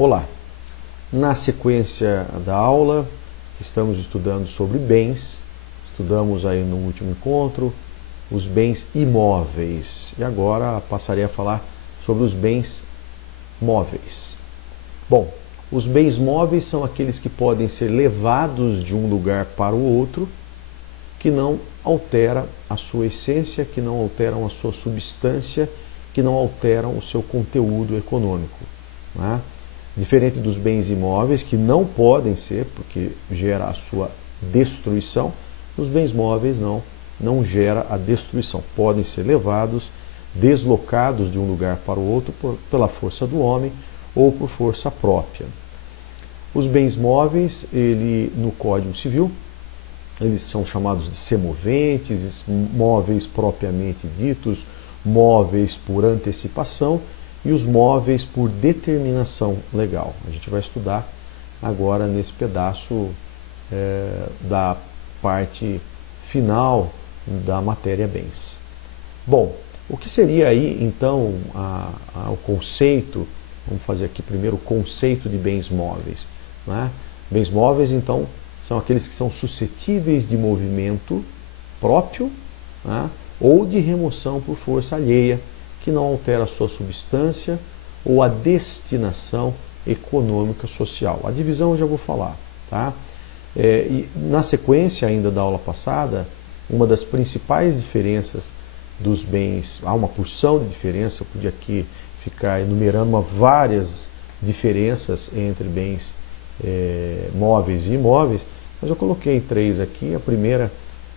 Olá! Na sequência da aula, estamos estudando sobre bens, estudamos aí no último encontro os bens imóveis e agora passarei a falar sobre os bens móveis. Bom, os bens móveis são aqueles que podem ser levados de um lugar para o outro, que não altera a sua essência, que não alteram a sua substância, que não alteram o seu conteúdo econômico, né? Diferente dos bens imóveis, que não podem ser, porque gera a sua destruição, os bens móveis não gera a destruição. Podem ser levados, deslocados de um lugar para o outro pela força do homem ou por força própria. Os bens móveis, no Código Civil, eles são chamados de semoventes, móveis propriamente ditos, móveis por antecipação e os móveis por determinação legal. A gente vai estudar agora nesse pedaço da parte final da matéria bens. Bom, o que seria aí então o conceito? Vamos fazer aqui primeiro o conceito de bens móveis, né? Bens móveis então são aqueles que são suscetíveis de movimento próprio, né? Ou de remoção por força alheia, que não altera a sua substância ou a destinação econômica social. A divisão eu já vou falar, tá? E na sequência ainda da aula passada, uma das principais diferenças dos bens, há uma porção de diferença, eu podia aqui ficar enumerando várias diferenças entre bens móveis e imóveis, mas eu coloquei três aqui. A primeira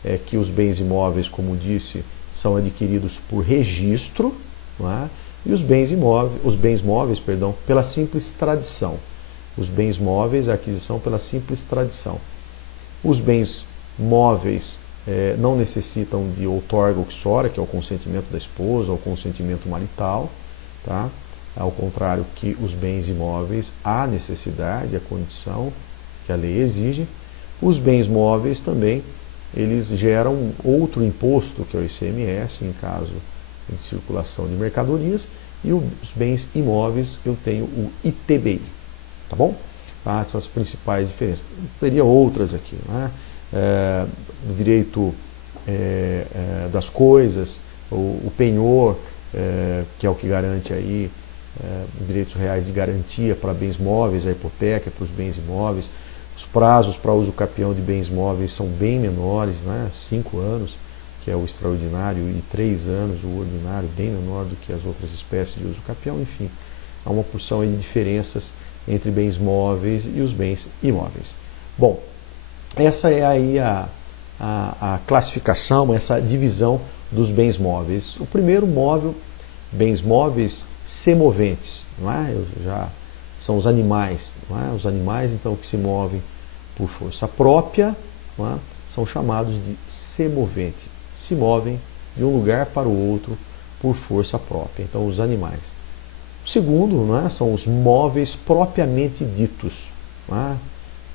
é que os bens imóveis, como disse, são adquiridos por registro, não é? E os bens móveis, pela simples tradição. Os bens móveis, a aquisição pela simples tradição. Os bens móveis não necessitam de outorga uxora, que é o consentimento da esposa, ou consentimento marital, tá? Ao contrário que os bens imóveis, há necessidade, a condição que a lei exige. Os bens móveis também, eles geram outro imposto, que é o ICMS, em caso de circulação de mercadorias, e os bens imóveis eu tenho o ITBI, tá bom? Tá? São as principais diferenças. Teria outras aqui, né? O direito das coisas, o penhor, que é o que garante aí direitos reais de garantia para bens móveis, a hipoteca para os bens imóveis. Os prazos para uso capião de bens móveis são bem menores, né? 5 anos, que é o extraordinário, e 3 anos, o ordinário, bem menor do que as outras espécies de uso capião. Enfim, há uma porção aí de diferenças entre bens móveis e os bens imóveis. Bom, essa é aí a classificação, essa divisão dos bens móveis. O primeiro móvel, bens móveis semoventes, não é? São os animais, não é? Os animais então que se movem por força própria, não é? São chamados de semovente. Se movem de um lugar para o outro por força própria. Então, os animais. O segundo, não é? São os móveis propriamente ditos, não é?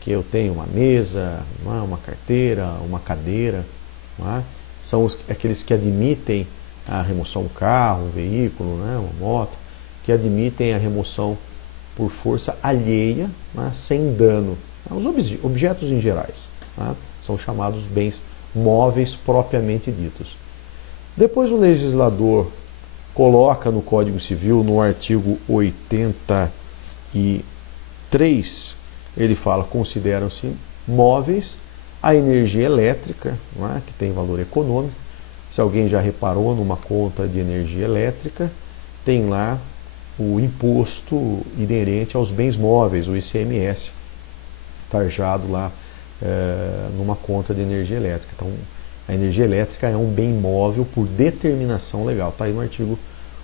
Que eu tenho uma mesa, não é? Uma carteira, uma cadeira, não é? São aqueles que admitem a remoção do carro, um veículo, né? Uma moto, que admitem a remoção por força alheia, né? Sem dano. Os objetos em gerais, né? São chamados bens móveis propriamente ditos. Depois o legislador coloca no Código Civil, no artigo 83, ele fala: consideram-se móveis a energia elétrica, não é? Que tem valor econômico. Se alguém já reparou numa conta de energia elétrica, tem lá o imposto inerente aos bens móveis, o ICMS, tarjado lá numa conta de energia elétrica. Então, a energia elétrica é um bem móvel por determinação legal. Está aí no artigo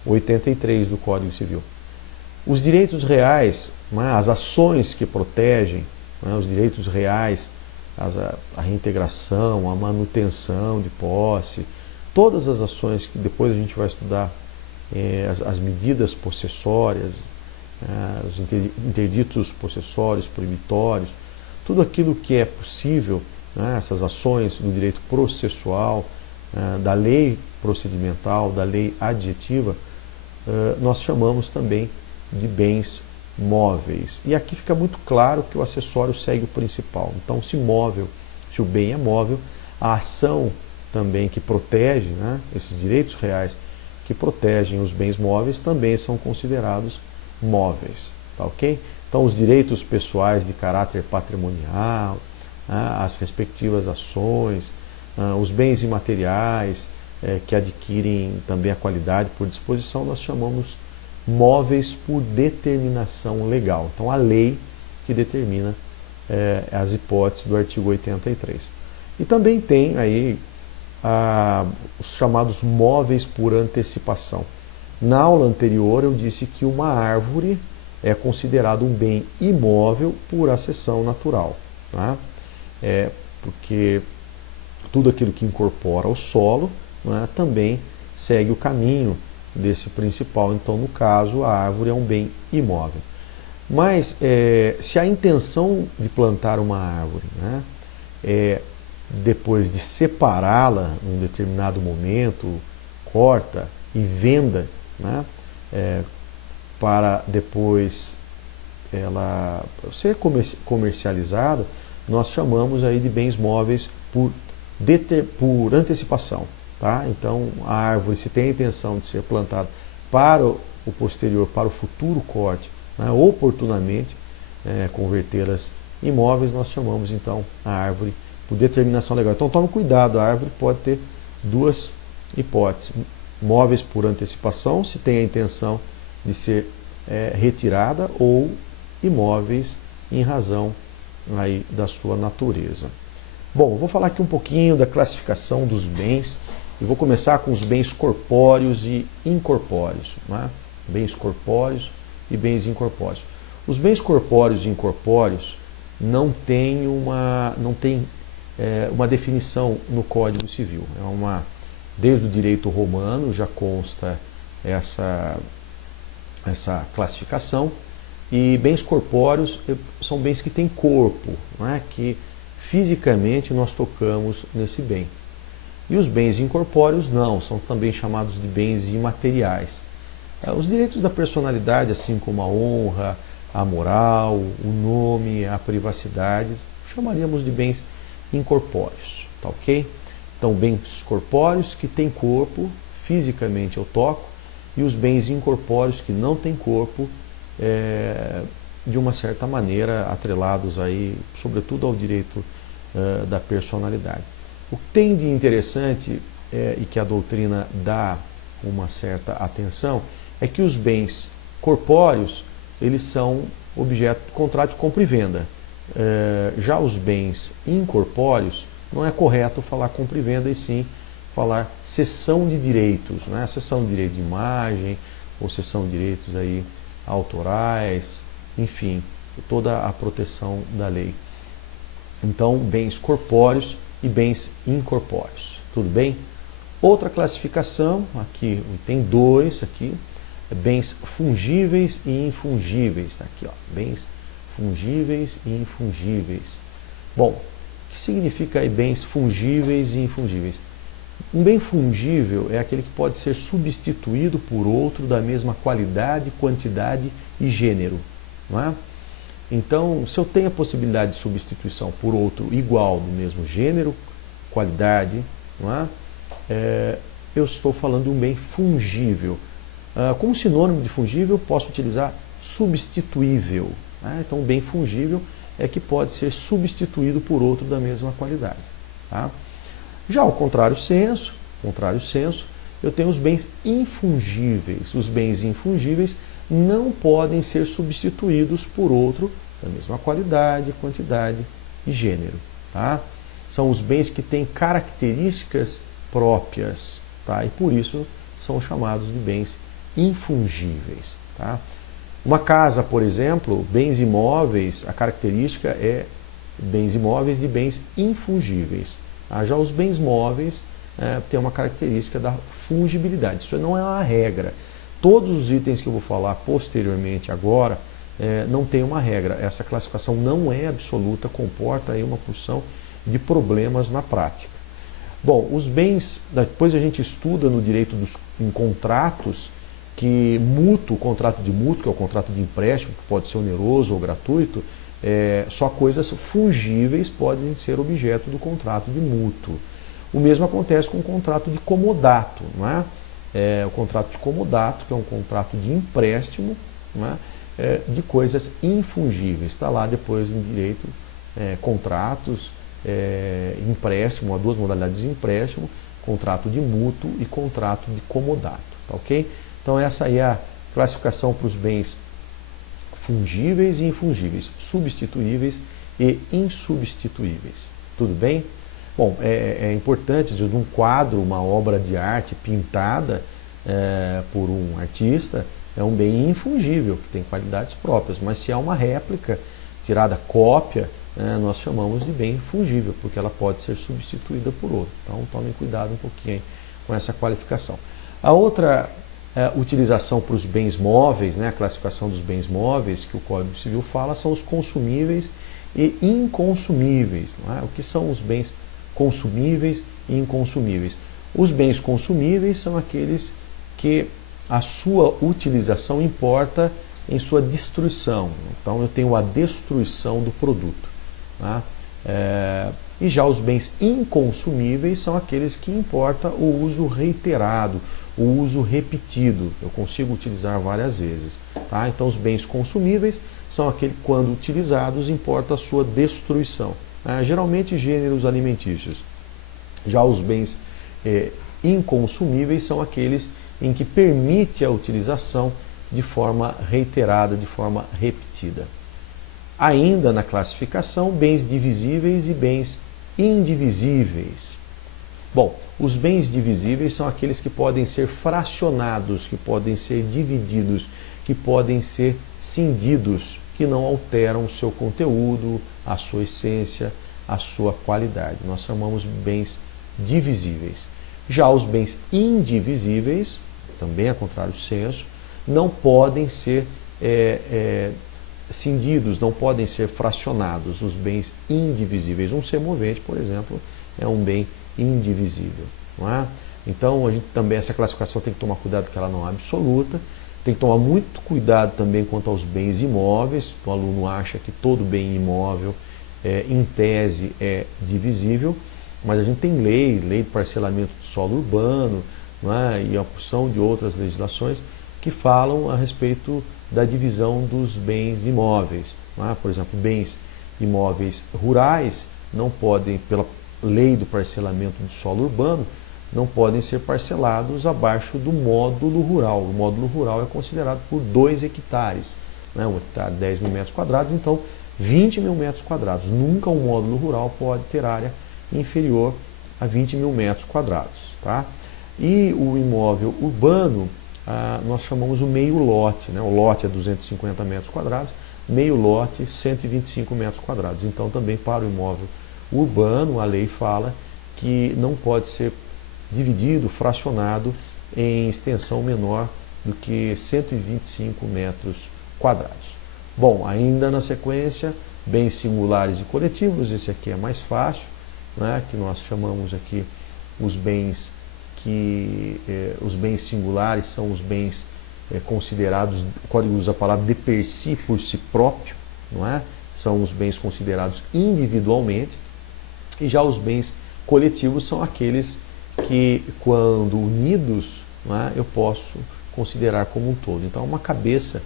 83 do Código Civil. Os direitos reais, né, as ações que protegem, né, os direitos reais, a reintegração, a manutenção de posse, todas as ações que depois a gente vai estudar, as medidas possessórias, os interditos possessórios, proibitórios, tudo aquilo que é possível, né, essas ações do direito processual, da lei procedimental, da lei adjetiva, nós chamamos também de bens móveis. E aqui fica muito claro que o acessório segue o principal. Então, se o bem é móvel, a ação também que protege, né, esses direitos reais que protegem os bens móveis também são considerados móveis. Tá ok? Então, os direitos pessoais de caráter patrimonial, as respectivas ações, os bens imateriais que adquirem também a qualidade por disposição, nós chamamos móveis por determinação legal. Então, a lei que determina as hipóteses do artigo 83. E também tem aí os chamados móveis por antecipação. Na aula anterior eu disse que uma árvore é considerado um bem imóvel por acessão natural, tá? Porque tudo aquilo que incorpora o solo, né, também segue o caminho desse principal. Então, no caso, a árvore é um bem imóvel. Mas, se a intenção de plantar uma árvore, né, depois de separá-la em um determinado momento, corta e venda, né, para depois ela ser comercializada, nós chamamos aí de bens móveis por antecipação. Tá? Então, a árvore, se tem a intenção de ser plantada para o posterior, para o futuro corte, né, oportunamente convertê-las em imóveis, nós chamamos então a árvore por determinação legal. Então, tome cuidado, a árvore pode ter duas hipóteses. Móveis por antecipação, se tem a intenção de ser retirada, ou imóveis em razão aí da sua natureza. Bom, vou falar aqui um pouquinho da classificação dos bens. E vou começar com os bens corpóreos e incorpóreos. Né? Bens corpóreos e bens incorpóreos. Os bens corpóreos e incorpóreos não têm uma definição no Código Civil. Desde o direito romano já consta essa classificação. E bens corpóreos são bens que têm corpo, né? Que fisicamente nós tocamos nesse bem. E os bens incorpóreos não, são também chamados de bens imateriais. Os direitos da personalidade, assim como a honra, a moral, o nome, a privacidade, chamaríamos de bens incorpóreos, tá ok? Então, bens corpóreos que têm corpo, fisicamente eu toco, e os bens incorpóreos que não têm corpo, de uma certa maneira atrelados aí, sobretudo ao direito da personalidade. O que tem de interessante e que a doutrina dá uma certa atenção é que os bens corpóreos, eles são objeto de contrato de compra e venda. Já os bens incorpóreos, não é correto falar compra e venda, e sim falar cessão de direitos, né? Cessão de direito de imagem, ou cessão de direitos aí autorais, enfim, toda a proteção da lei. Então, bens corpóreos e bens incorpóreos. Tudo bem? Outra classificação, aqui tem dois aqui, bens fungíveis e infungíveis. Está aqui, ó, bens fungíveis e infungíveis. Bom, o que significa aí bens fungíveis e infungíveis? Um bem fungível é aquele que pode ser substituído por outro da mesma qualidade, quantidade e gênero. Não é? Então, se eu tenho a possibilidade de substituição por outro igual do mesmo gênero, qualidade, não é? Eu estou falando de um bem fungível. Como sinônimo de fungível, posso utilizar substituível. Né? Então, um bem fungível é que pode ser substituído por outro da mesma qualidade. Tá? Já ao contrário senso, eu tenho os bens infungíveis. Os bens infungíveis não podem ser substituídos por outro da mesma qualidade, quantidade e gênero. Tá? São os bens que têm características próprias, tá? E por isso são chamados de bens infungíveis. Tá? Uma casa, por exemplo, bens imóveis, a característica é bens imóveis de bens infungíveis. Tá? Já os bens móveis têm uma característica da fungibilidade. Isso não é uma regra. Todos os itens que eu vou falar posteriormente agora não tem uma regra. Essa classificação não é absoluta, comporta aí uma porção de problemas na prática. Bom, os bens, depois a gente estuda no direito em contratos, que o contrato de mútuo, que é o contrato de empréstimo, que pode ser oneroso ou gratuito, só coisas fungíveis podem ser objeto do contrato de mútuo. O mesmo acontece com o contrato de comodato, não é? O contrato de comodato, que é um contrato de empréstimo, não é? De coisas infungíveis. Está lá depois em direito, contratos, empréstimo, há duas modalidades de empréstimo, contrato de mútuo e contrato de comodato, tá ok? Então essa aí é a classificação para os bens fungíveis e infungíveis, substituíveis e insubstituíveis. Tudo bem? Bom, é importante, num quadro, uma obra de arte pintada por um artista, é um bem infungível, que tem qualidades próprias, mas se há uma réplica, tirada cópia, nós chamamos de bem fungível, porque ela pode ser substituída por outra. Então tomem cuidado um pouquinho aí com essa qualificação. A outra utilização para os bens móveis, a classificação dos bens móveis que o Código Civil fala, são os consumíveis e inconsumíveis. Não é? O que são os bens consumíveis e inconsumíveis? Os bens consumíveis são aqueles que a sua utilização importa em sua destruição. Então eu tenho a destruição do produto. Tá? E já os bens inconsumíveis são aqueles que importa o uso reiterado, o uso repetido. Eu consigo utilizar várias vezes. Tá? Então os bens consumíveis são aqueles que, quando utilizados, importa a sua destruição. Geralmente gêneros alimentícios. Já os bens inconsumíveis são aqueles em que permite a utilização de forma reiterada, de forma repetida. Ainda na classificação, bens divisíveis e bens indivisíveis. Bom, os bens divisíveis são aqueles que podem ser fracionados, que podem ser divididos, que podem ser cindidos, que não alteram o seu conteúdo, a sua essência, a sua qualidade. Nós chamamos bens divisíveis. Já os bens indivisíveis, também a contrário senso, não podem ser cindidos, não podem ser fracionados. Os bens indivisíveis, um semovente, por exemplo, é um bem indivisível, não é? Então a gente também, essa classificação tem que tomar cuidado que ela não é absoluta, tem que tomar muito cuidado também quanto aos bens imóveis. O aluno acha que todo bem imóvel em tese é divisível, mas a gente tem lei de parcelamento do solo urbano, não é? E a porção de outras legislações que falam a respeito da divisão dos bens imóveis. Não é? Por exemplo, bens imóveis rurais não podem, pela lei do parcelamento do solo urbano, não podem ser parcelados abaixo do módulo rural. O módulo rural é considerado por 2 hectares. Né? Um hectare, 10 mil metros quadrados, então 20 mil metros quadrados. Nunca um módulo rural pode ter área inferior a 20 mil metros quadrados. Tá? E o imóvel urbano, nós chamamos o meio lote. Né? O lote é 250 metros quadrados, meio lote 125 metros quadrados. Então também para o imóvel urbano, a lei fala que não pode ser dividido, fracionado em extensão menor do que 125 metros quadrados. Bom, ainda na sequência, bens singulares e coletivos, esse aqui é mais fácil, né, que nós chamamos aqui os bens os bens singulares são os bens considerados, o Código usa a palavra de per si, por si próprio, não é? São os bens considerados individualmente, e já os bens coletivos são aqueles que, quando unidos, não é, eu posso considerar como um todo. Então, uma cabeça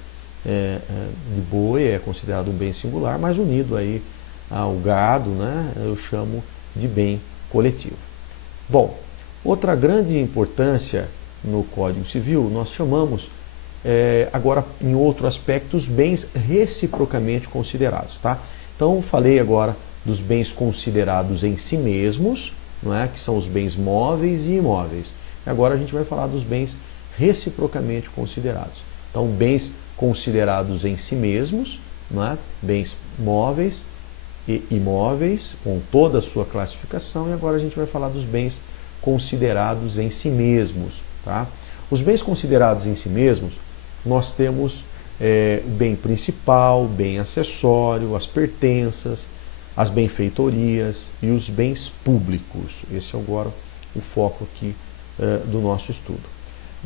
de boi é considerado um bem singular, mas unido aí ao gado, né, eu chamo de bem coletivo. Bom, outra grande importância no Código Civil, nós chamamos, agora em outro aspecto, os bens reciprocamente considerados. Tá? Então, falei agora dos bens considerados em si mesmos, não é? Que são os bens móveis e imóveis. Agora a gente vai falar dos bens reciprocamente considerados. Então, bens considerados em si mesmos, não é? Bens móveis e imóveis, com toda a sua classificação, e agora a gente vai falar dos bens considerados em si mesmos. Tá? Os bens considerados em si mesmos, nós temos o bem principal, o bem acessório, as pertenças, as benfeitorias e os bens públicos. Esse é agora o foco aqui do nosso estudo.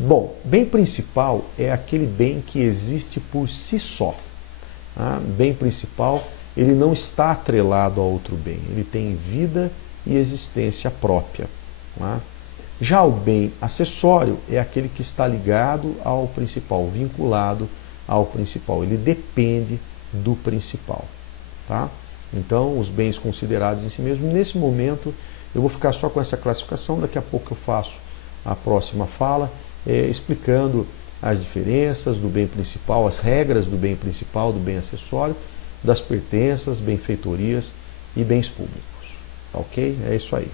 Bom, bem principal é aquele bem que existe por si só. Tá? Bem principal, ele não está atrelado a outro bem, ele tem vida e existência própria. Tá? Já o bem acessório é aquele que está ligado ao principal, vinculado ao principal, ele depende do principal. Tá? Então, os bens considerados em si mesmo, nesse momento, eu vou ficar só com essa classificação, daqui a pouco eu faço a próxima fala, explicando as diferenças do bem principal, as regras do bem principal, do bem acessório, das pertenças, benfeitorias e bens públicos. Ok? É isso aí.